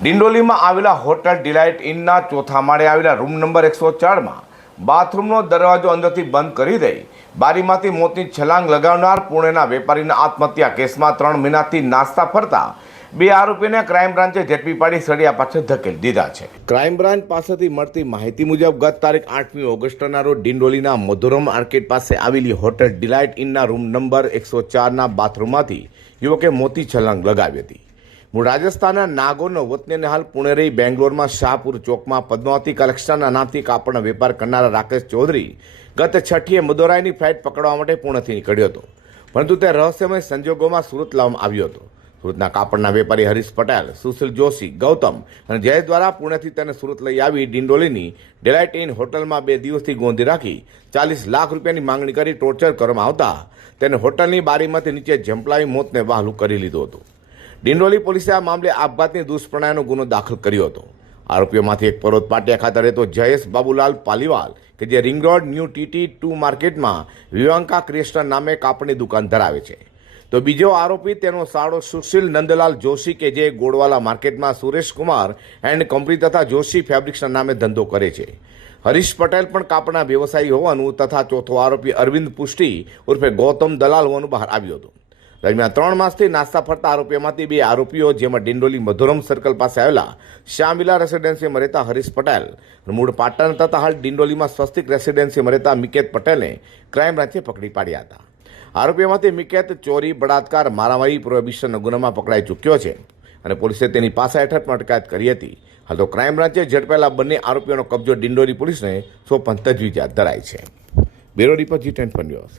ડિંડોલીમાં આવેલા hotel delight ઇનના ચોથા માળે આવેલા રૂમ નંબર એકસો ચારમાં બાથરૂમનો દરવાજો અંદરથી બંધ કરી દઈ બારીમાંથી મોતની છલાંગ લગાવનાર પુણેના વેપારીના આત્મહત્યા કેસમાં ત્રણ મહિનાથી નાસ્તા ફરતા બે આરોપીને ક્રાઇમ બ્રાન્ચે ઝડપી પાડી સળિયા પાછળ ધકેલી દીધા છે. ક્રાઇમ બ્રાન્ચ પાસેથી મળતી માહિતી મુજબ ગત તારીખ આઠમી ઓગસ્ટના રોજ ડિંડોલીના મધુરમ માર્કેટ પાસે આવેલી હોટલ ડિલાઇટ ઇનના રૂમ નંબર એકસો ચારના બાથરૂમમાંથી યુવકે મોતી છલાંગ લગાવી હતી. મૂળ રાજસ્થાનના નાગોરનો વતનીને હાલ પુણે રહી બેંગ્લોરમાં શાહપુર ચોકમાં પદ્માવતી કલેક્શનના નામથી કાપડનો વેપાર કરનારા રાકેશ ચૌધરી ગત છઠ્ઠીએ મદુરાઈની ફ્લાઇટ પકડવા માટે પુણેથી નીકળ્યો હતો. પરંતુ તે રહસ્યમય સંજોગોમાં સુરત લાવવામાં આવ્યો હતો. સુરતના કાપડના વેપારી હરીશ પટેલ, સુશીલ જોશી, ગૌતમ અને જયેશ દ્વારા પુણેથી તેને સુરત લઈ આવી ડિંડોલીની ડેલાઇટ ઇન હોટલમાં બે દિવસથી ગોંધી રાખી ચાલીસ લાખ રૂપિયાની માંગણી કરી ટોર્ચર કરવામાં આવતા તેને હોટલની બારીમાંથી નીચે ઝંપલાવી મોતને વહાલું કરી લીધું હતું. ડિંડોલી પોલીસે આ મામલે આપઘાતની દુષ્પ્રણાયનો ગુનો દાખલ કર્યો હતો. આરોપીઓમાંથી એક પરોત પાટિયા ખાતે રહેતો જયેશ બાબુલાલ પાલીવાલ, કે જે ring road new TT two માર્કેટમાં વિવાંકા ક્રિષ્ણ નામે કાપડની દુકાન ધરાવે છે. તો બીજો આરોપી તેનો સાળો સુશીલ નંદલાલ જોશી, કે જે ગોળવાલા માર્કેટમાં સુરેશ કુમાર એન્ડ કંપની તથા જોશી ફેબ્રિક્સના નામે ધંધો કરે છે. હરીશ પટેલ પણ કાપડના વ્યવસાયી હોવાનું તથા ચોથો આરોપી અરવિંદ પુષ્ટિ ઉર્ફે ગૌતમ દલાલ હોવાનું બહાર આવ્યું હતું. દરમિયાન ત્રણ માસથી નાસ્તા ફરતા આરોપીઓમાંથી બે આરોપીઓ, જેમાં ડિંડોલી મધુરમ સર્કલ પાસે આવેલા શ્યામિલા રેસિડેન્સીમાં રહેતા હરીશ પટેલ, મૂળ પાટણ તથા હાલ ડિંડોલીમાં સ્વસ્તિક રેસિડેન્સીમાં રહેતા મિકેત પટેલને ક્રાઇમ બ્રાંચે પકડી પાડ્યા હતા. આરોપીઓમાંથી મિકેત ચોરી, બળાત્કાર, મારામારી પ્રોહિબિશનના ગુનામાં પકડાઈ ચૂક્યો છે અને પોલીસે તેની પાસા હેઠળ પણ અટકાયત કરી હતી. હાલ તો ક્રાઇમ બ્રાંચે ઝડપેલા બંને આરોપીઓનો કબજો ડિંડોલી પોલીસને સોંપવાની તજવીજ હાથ ધરાઈ છે. Bureau report G ten news.